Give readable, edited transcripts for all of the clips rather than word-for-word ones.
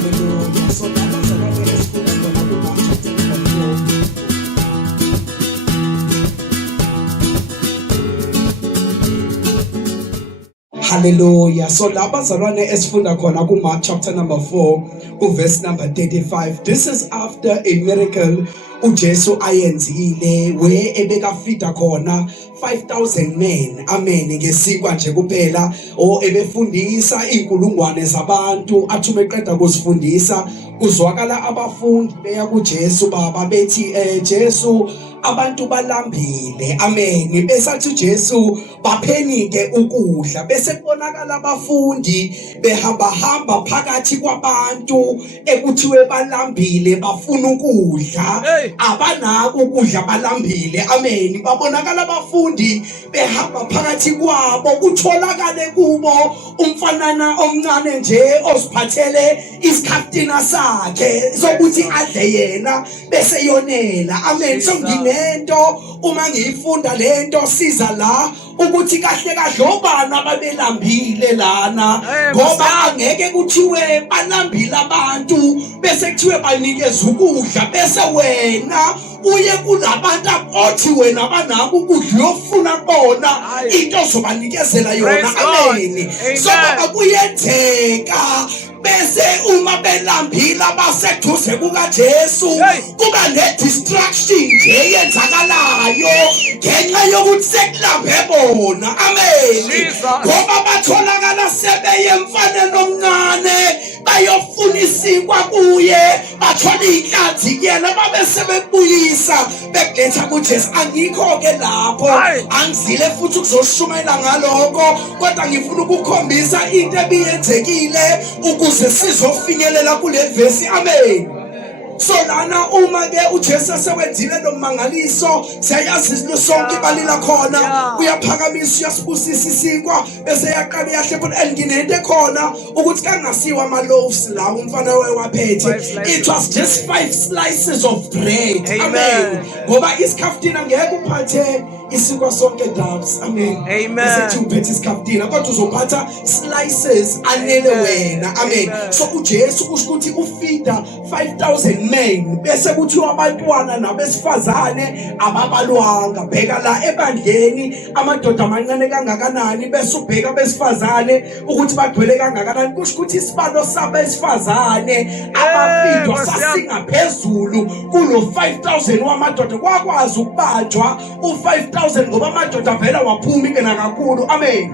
Hallelujah. So that was another esifunda khona kuMark chapter number 4. Hallelujah. So lapha bazalwane esifunda khona kuMark chapter number 4 verse number 35. This is after a miracle uJesu ayenzile we ebekafida khona 5,000 men. Amen. Ngesikwa nje kuphela ebefundisa inkulungwane zabantu athume eqeda kusifundisa kuzwakala abafundi beya kuJesu baba bethi Jesu abantu balambile. Amen. Besathi uJesu baphenike ukudla bese kubonakala abafundi behamba phakathi kwabantu ekuthiwe balambile bafuna ukudla abanako ukudla balambile. Amen. Babonakala abafundi behamba phakathi kwabo kutholakale kubo umfanana omncane nje osiphathele isikhafutina sakhe sokuthi adle yena bese yonela. Amen. So nginento uma ngiyifunda lento siza la ukuthi kahle kahle obani ababelambile lana ngoba angeke kuthiwe balambile abantu bese kuthiwe banikeza ukudla bese wena uye kulabantu othi wena banako ukudla yofuna bona into ozobanikezela yona. Amen. So baba kuyenzeka bese uma belambile abaseduze kukaJesu kuba ne-distraction nje yenzakalayo ngenxa yokuthi sekulambe bona. Amen. Ngoba batholakala sebeye mfaneni omncane bayofuna isikwa kuye bathola inhlanzi kuyena babe sebebuyisa bekuletha kuJesu. Angikho-ke lapho angizile futhi ukuzoshumayela ngaloko kodwa ngifuna ukukhombisa into ebiyenzekile ukuze sizofinyelela kule vesi. Amen. So lana uma ke uJesu sewenzile lo mangaliso siyayazi sonke balila khona uyaphakamisa uyasibusisa isikwa bese yaqala yahlepha enginento ekhona ukuthi kangasiwa ama loaves la umfana waphethe. It was just 5 slices of bread. Amen. Ngoba isikhafutina ngeke uphathe isikwa sonke dabs. Amen. Bese uphethe isikhafutina kodwa uzophatha slices anele wena. Amen. So uJesu kusho ukuthi ufida 5,000 men bese kuthiwa abantwana nabesifazane ababalwanga. Bheka la ebandleni amadoda amancane kangakanani bese ubheka besifazane ukuthi bagcwele kangakanani. Kusho ukuthi isibalo sabesifazane abafidwa sasingaphezulu kulo 5,000 wamadoda. Kwakwazi ukubanjwa u5,000 ngoba amadoda vela waphuma ingena kakhulu. Amen.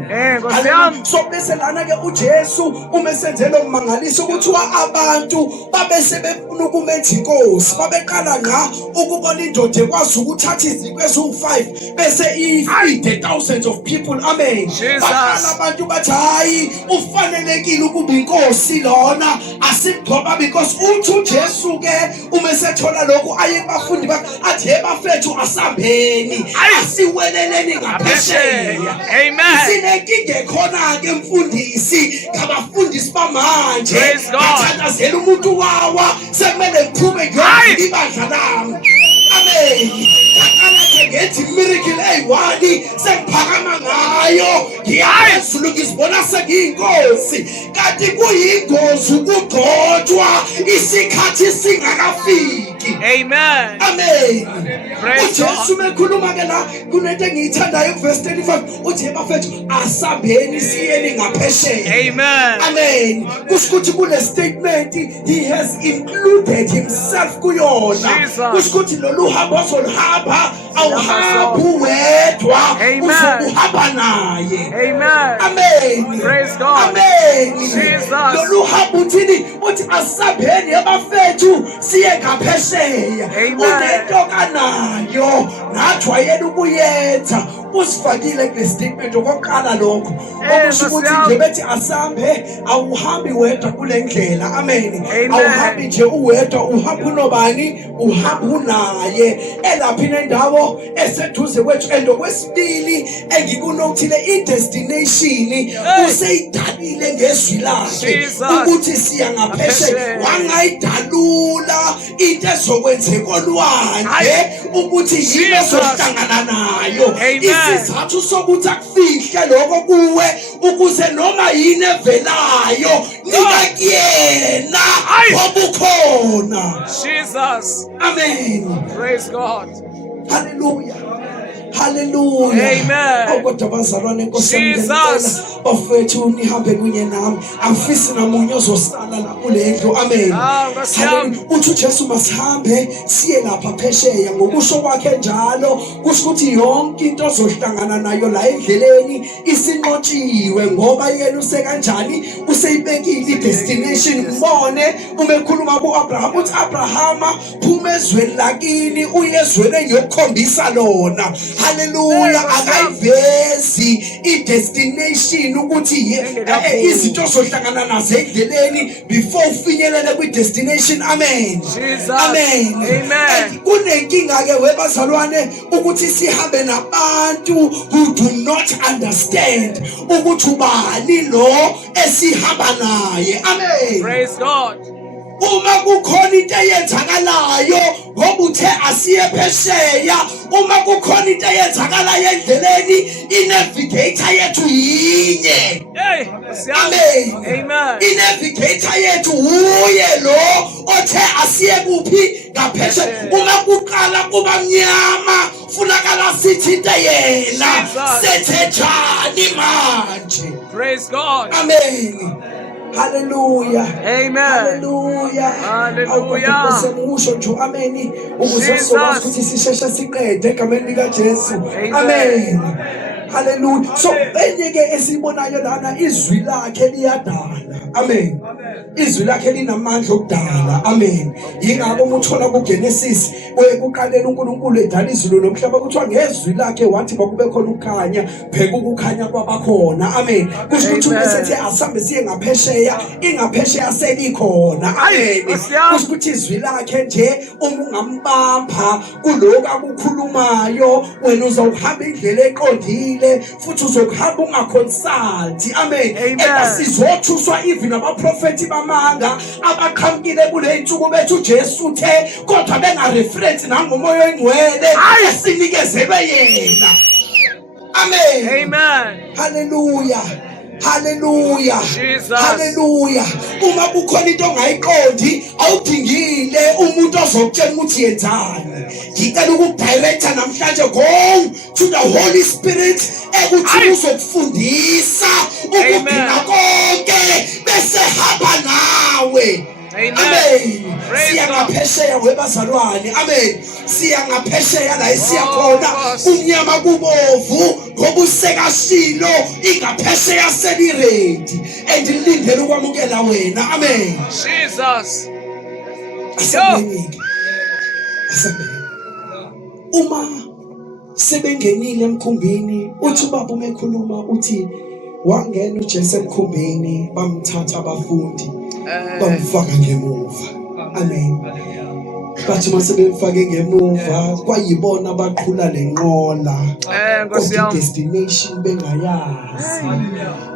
So bese lana ke uJesu umesenzelo umangaliso ukuthiwa abantu babe sebefuna ukumenza inkosi babeqala ngqa ukubona indoda ekwazi ukuthatha izikwe ezu5 bese ifeed thousands of people. Amen. Baqala abantu bathi hayi ufanelekile ukuba inkosi lona asimgcoba because uthi uJesu ke umesethola lokhu aye bafundi athi bafethu asambeni asiweleleni ngaphesheya. Amen. Sinenkinga khona ke mfundisi ngabafundisi bamanje bathandazela umuntu wawa sekumele kuphume ibandla lami. Amen. Akala ke ngethi miracle eyiwani sengiphakama ngayo ngiyaphezulu ngizibona sengiyinkosi kanti kuyingozi ukugcotshwa isikhathi singakafiki. Amen. Amen. Praise God. uJesu mekhuluma ke la kunento engiyithandayo kuverse 35 uthi bafethu asambeni siyeni ngaphesheya. Amen. Amen. Kusho ukuthi kule statement he has included himself kuyona. Kusho ukuthi lolu hambo ozoluhamba awuhambi wedwa uzokuhamba naye. Amen. Amen. Praise God. Amen. Jesus. Lolu hambo uthini uthi asambeni abafethu siye ngaphesheya. Unento kanayo nathi wayena ukuyenza usifakile kule statement okokuqala lokho okusho ukuthi nje bethi asambe awuhambi wedwa kule ndlela. Amen. Awuhambi nje uwedwa uhamba unobani uhamba unaye elaphi nendawo eseduze kwethu. And okwesibili engikunothile i-destination useyidalile ngezwi lakhe ukuthi siya ngaphesheya. Wangayidalula into ezokwenzeka olwandle ukuthi yini ezohlangana nayo. isizathu sokuthi akufihle lokho kuwe ukuze noma yini evelayo nika kuyena obukhona. Jesus. Amen. Praise God. Hallelujah. Hallelujah. Amen. Kodwa bazalwane Nkosi yami Jesus. ngicela bafethu nihambe kunye nami. Angifisi namunye ozosala la kule ndlu. Amen. Nkosi yami. Uthi uJesu masihambe siye lapha phesheya ngokusho kwakhe njalo kusho ukuthi yonke into ozohlangana nayo la endleleni isinqotshiwe ngoba yena usekanjani useyibekile idestination. Kubone uma ekhuluma kuAbraham uthi Abrahama phuma ezweni lakini uye ezweni engiyokukhombisa lona. Hallelujah. Akayivezi idestination ukuthi izinto ozohlangana nazo endleleni before ufinyelele kwi-destination. Amen. Amen. Amen. Kunenkinga ke webazalwane ukuthi sihambe nabantu who do not understand ukuthi ubani lo esihamba naye. Amen. Praise God. Uma kukhona into eyenzakalayo ngoba uthe asiye phesheya, uma kukhona into eyenzakalayo endleleni inavigator yethu yinye. Amen. Amen. Inavigator yethu uye lo othe asiye kuphi ngaphesheya. Uma kuqala kuba mnyama funakala sithi into yena sethe njani manje. Praise God. Amen. Hallelujah. Amen. Hallelujah. Hallelujah. Semusho nje amen ukuze sizokwazi ukuthi sisheshe siqede egameni lika Jesu. Amen. Hallelujah. So enye ke esibonayo lana izwi lakhe liyadala. Amen. Izwi lakhe linamandla okudala. Amen. Yingakho umuthola kuGenesis ekuqaleni uNkulunkulu edala izulu nomhlaba kuthiwa ngezwi lakhe wathi makube khona ukukhanya, phela ukukhanya kwabakhona. Amen. Kusho ukuthi usethi asambe siye ngaphesheya, ingaphesheya selikhona. Amen. Kusho ukuthi izwi lakhe nje uma ungambamba kuloko akukhulumayo wena uzohamba indlela eqondile futhi uzokuhamba ungaconsult. Amen. Esizothuswa even abaprofeti bamanga abaqhamukile kule insuku bethu uJesu uthe kodwa benga reference nangomoya oyingcwele esinikezelwe yena. Amen. Amen. Hallelujah. Hallelujah. Jesus. Hallelujah. Uma kukhona into ongayiqondi awudingile umuntu ozokutshela ukuthi yenzani. Ngicela ukudirector namhlanje go to the Holy Spirit ekuthi uzokufundisa ukugcina konke bese hamba nawe. Amen. Siyangaphesheya webazalwane. Amen. Siyangaphesheya la esiyakhona umnyama kubovu ngoba usekashilo ingaphesheya seliredi andilindele ukwamukela wena. Amen. Jesus. Asabenike. Uma sebengenile emkhumbini uthi ubaba uma ekhuluma uthi wangena uJesu emkhumbini bamthatha abafundi bamfaka ngemuva. Amen. Bathi mase bemfake ngemuva kwayibona abaqhula lenqola destination bengayazi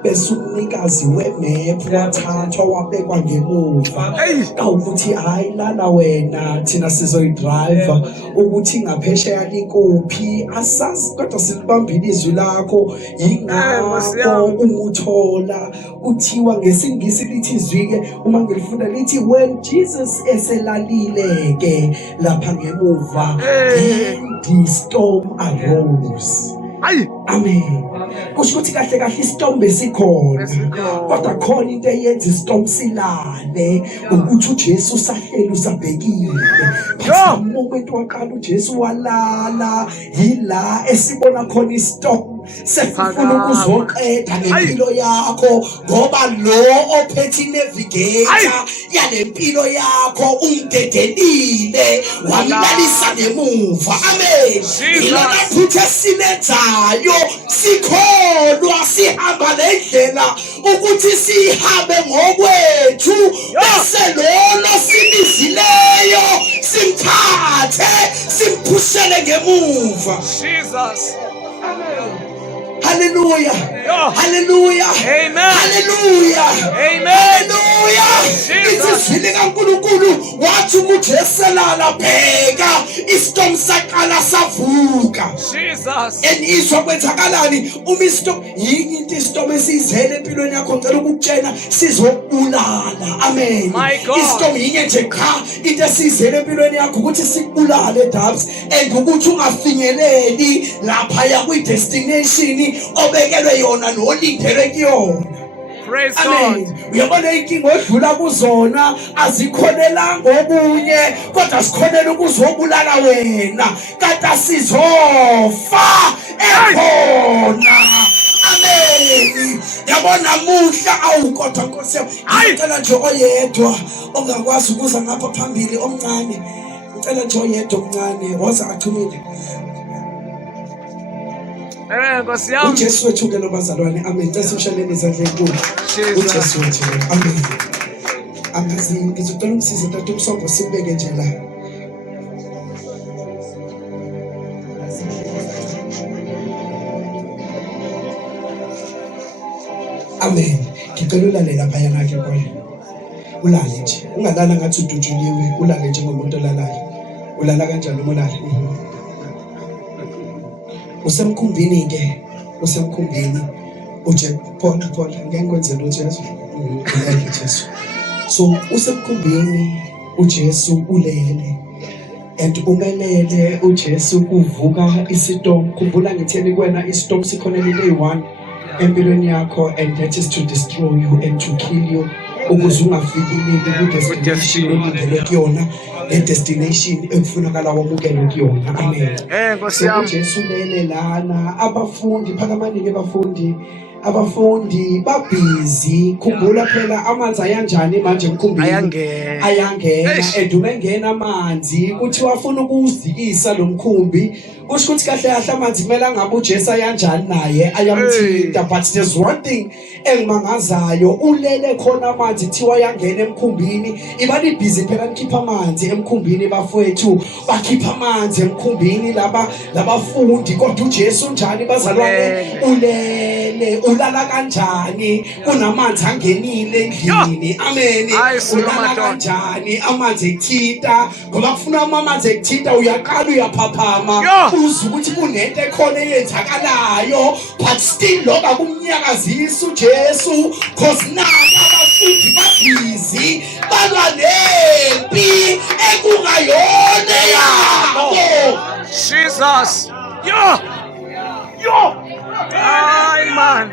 bese umnikazi wemap wathathwa wabekwa ngemuva awukuthi hayi lana wena thina sizoyidriver ukuthi ngaphesheya likuphi asazi kodwa silibambile izwi lakho yingakho umuthola kuthiwa ngesingisi lithi izwike uma ngilifunda lithi when Jesus eselalile ke lapha ngemuva the storm arose. Amen. Kusho ukuthi kahle kahle istorm besikhona kodwa khona into eyenza istorm silale ukuthi uJesu sahleli usabhekile. But moment waqala uJesu walala yila esibona khona istorm sefuna ukuzoqeda ngempilo yakho ngoba lo ophethe navigator yalempilo yakho umdedelile wamlalisa ngemuva. Amen. Ilona phutha silenzayo sikholwa sihamba lendlela ukuthi sihambe ngokwethu bese lona simizileyo simthathe simphushele ngemuva. Jesus. Hallelujah. Hallelujah. Amen. Hallelujah. Amen. Hallelujah. Izwi likaNkulunkulu wathi uJesu lala bheka istorm saqala savuka. Jesus. Izwa kwenzakalani uma istorm yinye into istorm esizele empilweni yakho ngicela ukukutshela sizokubulala. Amen. My God. Istorm yinye nje cha into esizele empilweni yakho ukuthi sikubulale dabs and ukuthi ungafinyeleli lapha ya kwi destination obekelwe yona nolindelwe kuyona. Praise Amen. God. Uyabona inkinga odlula kuzona azikhonelanga obunye kodwa sikhonela ukuzobulala wena kanti sizofa ekhona. Amen. Yabona muhla awukodwa Nkosi yami. Ngicela nje oyedwa ongakwazi ukuza ngapha phambili omncane. Ngicela nje oyedwa omncane woza achumile. Nkosi yami. uJesu wethu ke bazalwane. Amen. Ngicela simshaleni izandla enkulu. Jesus. uJesu wethu. Amen. Angazi ngizocela umsize tathu umsongo sibeke nje la. Amen. Ngicela ulale lapha yana ke boy. Ulale nje. Ungalala ngathi udutshuliwe. Ulale nje ngomuntu olalayo. Ulala kanjani uma ulala? Usemkhumbini ke. Usemkhumbini. Uje Paul ngeke kwenzele uJesu. Ngeke Jesu. So usemkhumbini uJesu ulele. And umelele uJesu kuvuka istorm. Khumbula ngitheni kuwena istorm sikhonelile eyi1 empilweni yakho, and that is to destroy you and to kill you. Ukuze ungafikeleli ku-destination olindele kuyona, le destination ekufunakala wamukele kuyona. Amen. Nkosi yami. uJesu lele lana abafundi phakamanike abafundi babhizi. Khumbula phela amanzi ayanjani manje emkhumbini ayangena and umengena amanzi kuthi wafuna ukuzikisa lo mkhumbi kusho ukuthi kahle kahle amanzi kumele angabe uJesu ayanjani naye ayamthinta. But there's one thing engimangazayo, ulele khona amanzi kuthiwa ayangena emkhumbini. Ibani ibhizi phela nikhipha amanzi emkhumbini, bafowethu bakhipha amanzi emkhumbini labafundi, kodwa uJesu njani bazalwane? Ulele. Ulala kanjani kunamanzi angenile endlini? Amen. Ulala kanjani amanzi ekuthinta? Ngoba kufuna amanzi ekuthinta uyaqala uyaphaphama uze ukuthi kunento ekhona eyenzakalayo, but still lokho kumnyakazisa uJesu cause nabo abafundi babhizi balwa nempi ekungayona yabo. Jesus. Ay, man.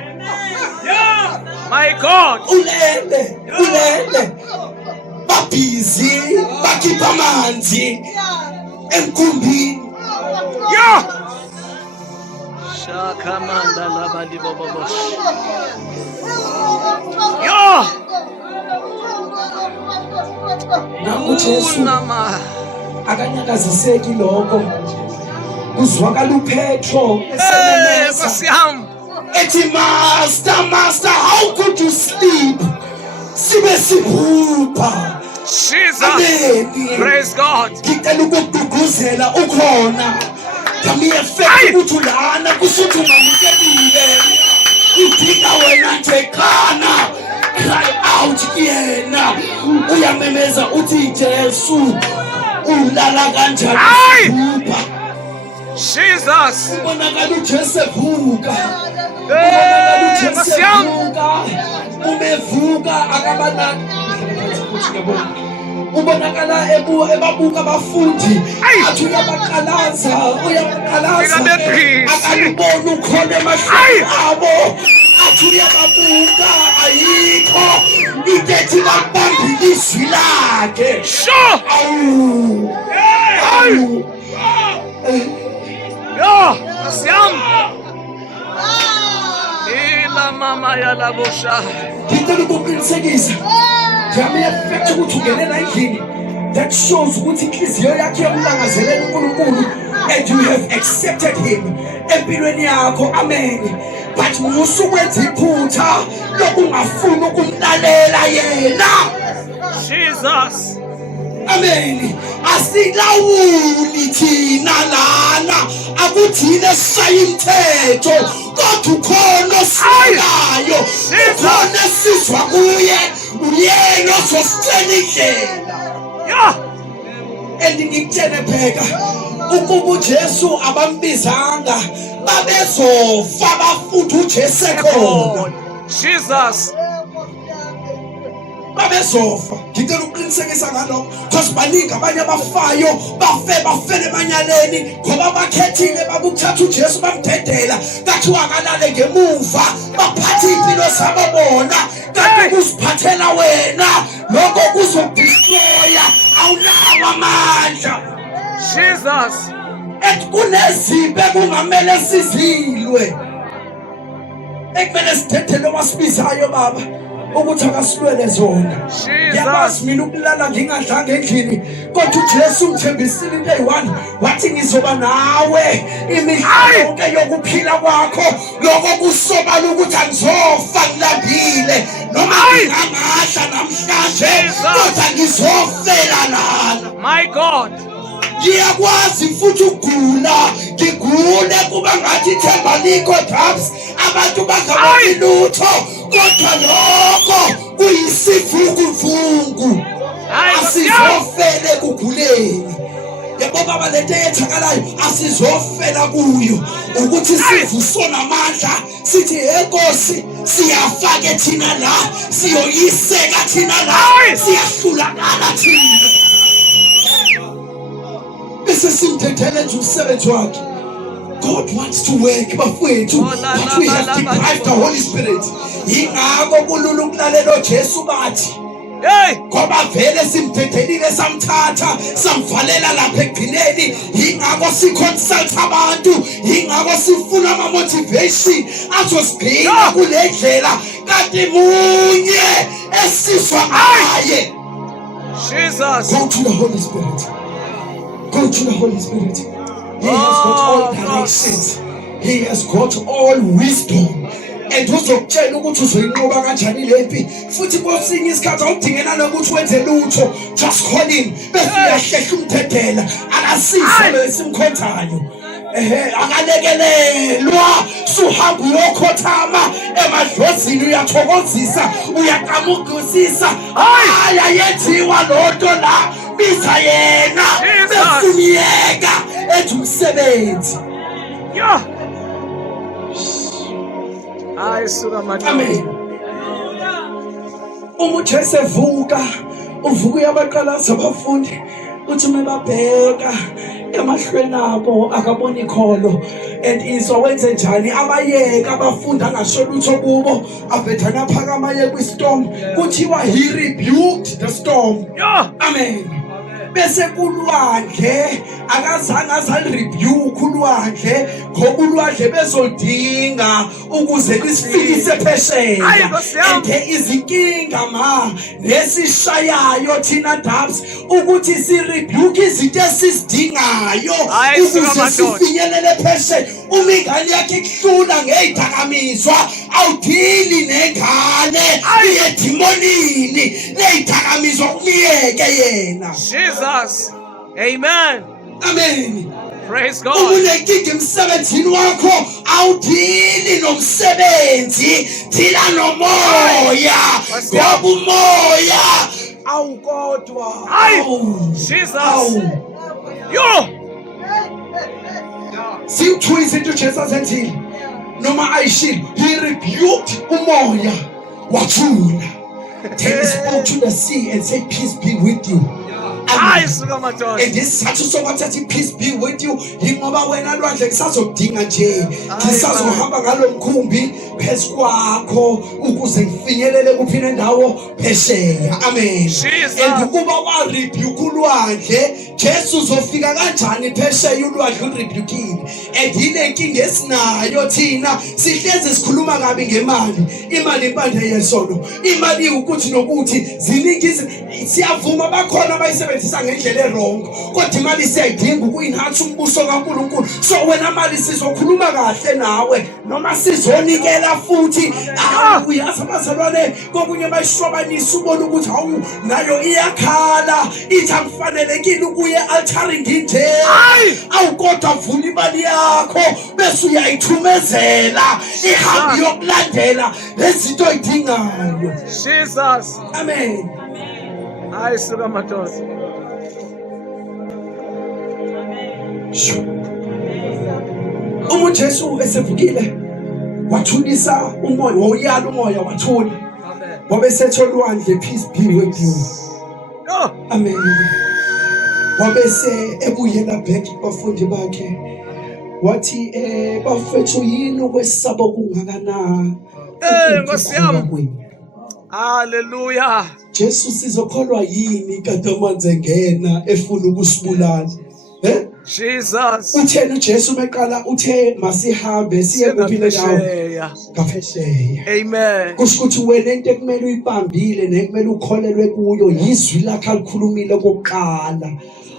My God. Ulele babhizi bakhipha amanzi emkhumbini. Shakamanda labali bobobosh. Naku Jesu Unama. akanyakaziseki lokho. Kuzwakala uPetro Nkosi esememeza yami. ethi master, how could you sleep? Sibe siphupha. Jesus. Amen. Praise God. Ngicela ukugqugquzela ukhona. Kami effect ukuthi ulana kusuthi ungamukelile. Udinga wena nje khana. Cry out kuyena. Uyamemeza uthi Jesu ulala kanjani siphupha. Jesus. Ubonakala uJesu evuka. Nkosi yami. Umevuka akabanaki. Ubonakala ebabuka abafundi athi uyabaqalaza akalibona ukhona emahlweni abo athi uyababuka ayikho into ethi bakubambile izwi lakhe. Nkosi yami. Ila mama yalabosha. Ngicela ukuqinisekisa njalo effect ukuthi ungenela endlini that shows ukuthi inhliziyo yakhe yakulangazelela uNkulunkulu and you have accepted him empilweni yakho. Amen. But musukwenza iphutha lokungafuni ukumlalela yena. Jesus. Amen. Asilawuli thina lana akuthina sishaya imithetho kodwa ukhona osalayo ukhona sizwa kuye uyena osositshela indlela. Yeah. And ngikutshele pheka ukuba uJesu abambizanga babezofa bafuthi uJesu ekhona Jesus. babezofa ngicela ukuqinisekisa ngalokho because baningi abanye abafayo bafele emanyaleni ngoba bakhethile babukuthatha uJesu bamdedela kathiwa akalale ngemuva baphatha impilo zabo bona kanti kusiphathela wena lokho kuzodestroya awunawo amandla Jesus. kunezimpi kungamele sizilwe ekumele sidedele wasibizayo baba ukuthi akasilwele zona yabazi mina ukulala ngingadlanga endlini kodwa uJesu ngithembisile into eyi-1 wathi ngizoba nawe imihla yonke yokuphila kwakho lokho kusobala ukuthi angizofa ngilambile noma ngingamadla namhlanje kodwa ngizofela lana. My God. Ngiyakwazi futhi ukugula ngigule kuba ngathi ithemba likho Dabs abantu bangaboni lutho kodwa lokho kuyisivuguvugu asizofele kuguleni yabo baba lento ethakalayo asizofela kuyo ukuthi sivusona amandla sithi enkosi siyafake thina la siyoyiseka thina la siyahlulakala thina bese simthethele nje umsebenzi wakhe. God wants to work bafowethu but we have deprived the Holy Spirit. Ingako kulula ukulalela uJesu bathi ngoba vele simthethelile samthatha samvalela lapha egcineni ingako si-consult abantu ingako sifuna ama-motivation azosigcina kule ndlela kanti munye esizwa ngaye. Jesus. Go to the Holy Spirit. Go to the Holy Spirit. He has got all directions. He has got all wisdom. And uzokutshela ukuthi uzoyinqoba kanjani lempi futhi kwesinye isikhathi awudingena nokuthi wenze lutho just call him bese uyahlehla umthethela akasize lo esimkhonzayo akalekelelwa suhamba uyokhothama emadlozini uyathokozisa uyaqamugusisa ayayenziwa lonto la biza yena besumiyeka ethi umsebenzi. Yeah. Hayi suka manje. Amen. UJesu evuka uvuka uyabaqalaza abafundi uthi mebabheka emahlweni abo akabona ikholo and izwa wenze njani abayeka abafundi angasho lutho kubo avethana phakama ye kwistorm kuthiwa he rebuked the storm. Yeah. Amen. Bese kulwandle akazange azalirebuke ulwandle ngoba ulwandle bezodinga ukuze lisifikise phesheya and izinkinga ma nesishayayo thina Dabs ukuthi sirebuke izinto esizidingayo ukuze sifinyelele phesheya. Uma ingane yakhe kuhlula ngey'dakamizwa awudili nengane iyedemonini ney'dakamizwa umiyeke yena. Jesus. Amen. Amen. Praise God. Umunenkinga emsebenzini wakho awudili nomsebenzi dila nomoya ngoba umoya awukodwa. Jesus. Yo. Ziwu-2 izinto uJesu azenzile noma ayishilo. He rebuked umoya wathula. Then he spoke to the sea and said, peace be with you. Hayi suka madoda. And isizathu sokuthi peace be with you ingoba wena lwandle kusazodinga nje ngisazohamba ngalomkhumbi phezu kwakho ukuze ngifinyelele kuphina indawo phesheya. Amen. And ukuba warebuke ulwandle Jesu uzofika kanjani phesheya ulwandle urebukile. And yile nkinga esinayo thina sihlezi sikhuluma kabi ngemali. Imali impande yesono. Imali ukuthi nokuthi ziningi siyavuma bakhona abayisebenzisa ngendlela errong kodwa imali siyayidinga ukuyinhatha umbuso kaNkulunkulu. So wena mali sizokhuluma kahle nawe noma sizonikela futhi uyazi abazalwane kokunye bayishwabanisa ubona ukuthi hawu nayo iyakhala ithi akufanelekile ukuye altari nginje awukodwa vula imali yakho bese uyayithumezela ihambi yokulandela lezinto oyidingayo. Jesus. Amen. Hayi suka madoda. Uma uJesu esevukile wathulisa umoya, wawuyala umoya wathula. Wabe sethe olwandle, peace be with you. Amen. Wabe se ebuyela back kubafundi bakhe. Wathi bafethu yini ukwesaba kungakana? Nkosi yami. Hallelujah. Jesu sizokholwa yini kade amanzi engena efuna ukusibulala? Jesus. Uthena uJesu meqala uthe masihambe siye kuphi lendawo? Ngaphesheya. Amen. Kusho ukuthi wena into ekumele uyibambile nekumele ukholelwe kuyo yizwi lakhe alikhulumile kokuqala.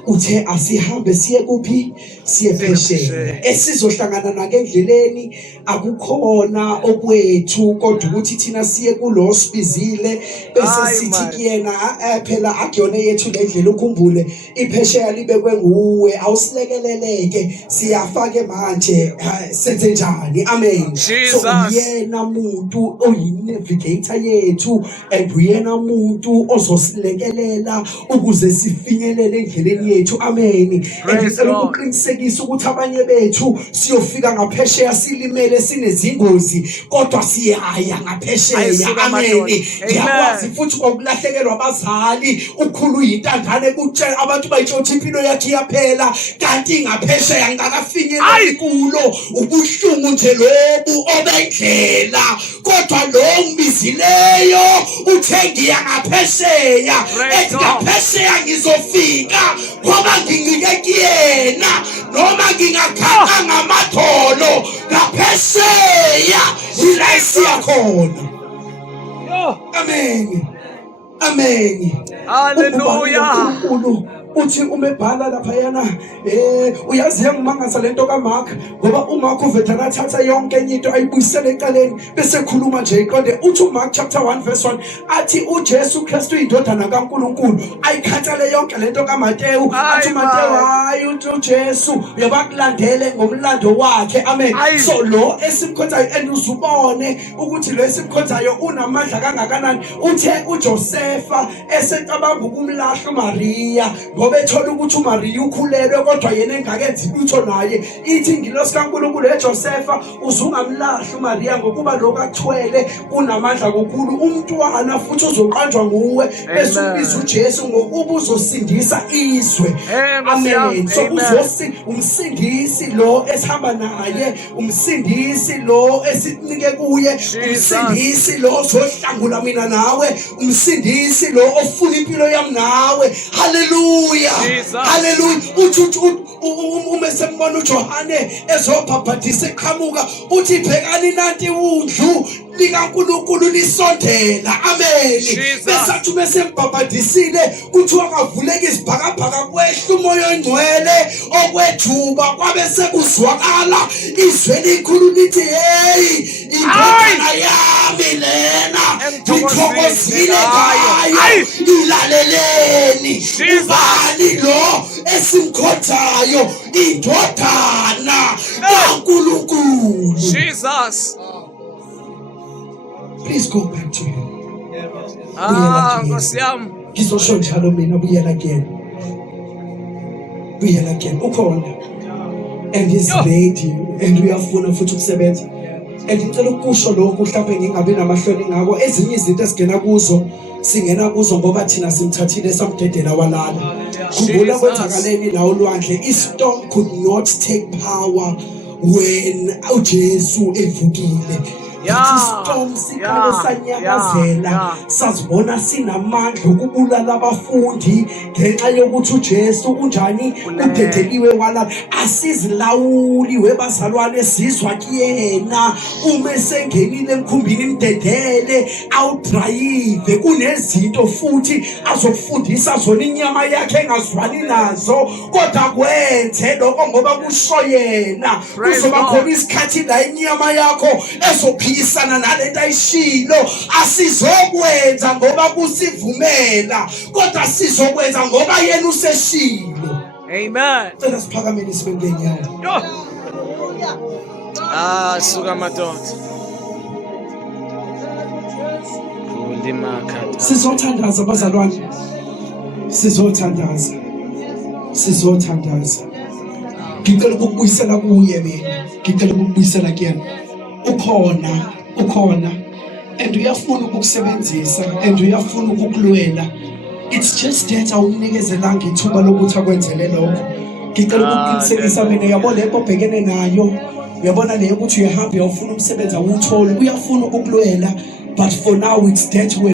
Uthe asihambe siye kuphi? Siye phesheya. Esizohlangana nake endleleni akukhona okwethu kodwa ukuthi thina siye kulo sibizile bese sithi kuyena phela akuyona yethu lendlela ukhumbule iphesheya libekwe nguwe awusilekeleleke siyafake manje senze njani? Amen. So yena umuntu oyinavigator yethu and uyena umuntu ozosilekelela ukuze sifinyelele endleleni yethu. Amen. Ngicela ukuqinisekisa ukuthi abanye bethu siyofika ngaphesheya silimele sinezingozi kodwa siyaya ngaphesheya. Amen. Ngiyakwazi futhi ukulahlekelwa abazali ukhulu yintandane kutshela abantu bayitshothi impilo yakhe iyaphela kanti ngaphesheya ngakafinyeleli kulo ubuhlungu nje lobu obendlela kodwa lo ngibizileyo uthe ngiya ngaphesheya ngaphesheya ngizofika ngoba ngingike kuyena noma ngingakhala ngamadolo ngaphesheya ila isiyakhona. Amen. Amen. Hallelujah. Uthi umebhala lapha yana uyazi yangimangaza lento kaMark ngoba uMark uvetana athatha yonke enye into ayibuyisele eqaleni bese khuluma nje iqonde. Uthi uMark chapter 1 verse 1 athi uJesu Kristu indodana kaNkulunkulu ayikhathale yonke lento kaMateyu. Athi uMateyu hayi uJesu uyabakulandele ngomlando wakhe. Amen. So lo esimkhonzayo and uzubone ukuthi lo esimkhonzayo unamandla kangakanani. Uthe uJosefa esecabanga ukumlahla uMaria ngoba ethola ukuthi uMaria ukhulelwe kodwa yena engakenzi lutho naye. Ithi ingilosi kaNkulunkulu eJosefa uzungamlahla uMaria ngokuba lokho akuthwele unamandla kakhulu umntwana futhi uzoqanjwa nguwe bese ubiza uJesu ngokuba uzosindisa izwe. Amen. So umsindisi lo esihamba naye, umsindisi lo esinike kuye, umsindisi lo ozohlangula mina nawe, umsindisi lo ofuna impilo yami nawe. Hallelujah. Hallelujah. Uma sembona uJohane ezobhabhadisa eqhamuka uthi bhekani nanti udlu likaNkulunkulu lisondela. Amen. Besathi mesembhabhadisile kuthiwa kavuleka isibhakabhaka kwehla umoya ongcwele okwethuba kwabe sekuzwakala izwi elikhulu lithi hey indodana yami lena ngithokozile ngayo ilaleleni. Ubani lo esimkhonzayo indodana kaNkulunkulu. Jesus. Please go back to him. Nkosi yami. Ngizosho njalo mina buyela again. Buyela again. Ukhona. And he's ready. And uyafuna futhi ukusebenza. And ngicela ukusho lokho mhlawumbe ngingabe namahloni ngako ezinye izinto esingena kuzo singena kuzo ngoba thina simthathile samdedela walala. Khumbula kwenzakaleni la olwandle istorm could not take power when uJesu evukile. Istorm sikhale sanyakazela sazibona sinamandla ukubulala abafundi ngenxa yokuthi uJesu unjani udedeliwe wala asizilawuli webazalwane sizwa kuyena uma esengenile emkhumbini imdedele awudrive kunezinto futhi azokufundisa zona inyama yakhe engazwani nazo kodwa kwenze lokho ngoba kusho yena kuzoba khona isikhathi la inyama yakho ezophikisana nalento ayishilo asizokwenza ngoba kusivumela kodwa sizokwenza ngoba yena useshilo. Amen. Cela siphakameni sibe ngenyawo. Suka madoda. Sizothandaza bazalwane. Sizothandaza. ngicela ukukubuyisela kuye mina, ngicela ukukubuyisela kuyena. Ukhona and uyafuna ukukusebenzisa and uyafuna ukukulwela. It's just that awunikezelanga ithuba lokuthi akwenzele lokho. Ngicela ukukuqinisekisa mina, uyabona leyo obhekene nayo, uyabona leyo ukuthi uyahamba uyafuna umsebenzi awutholi, uyafuna ukukulwela, but for now it's that way.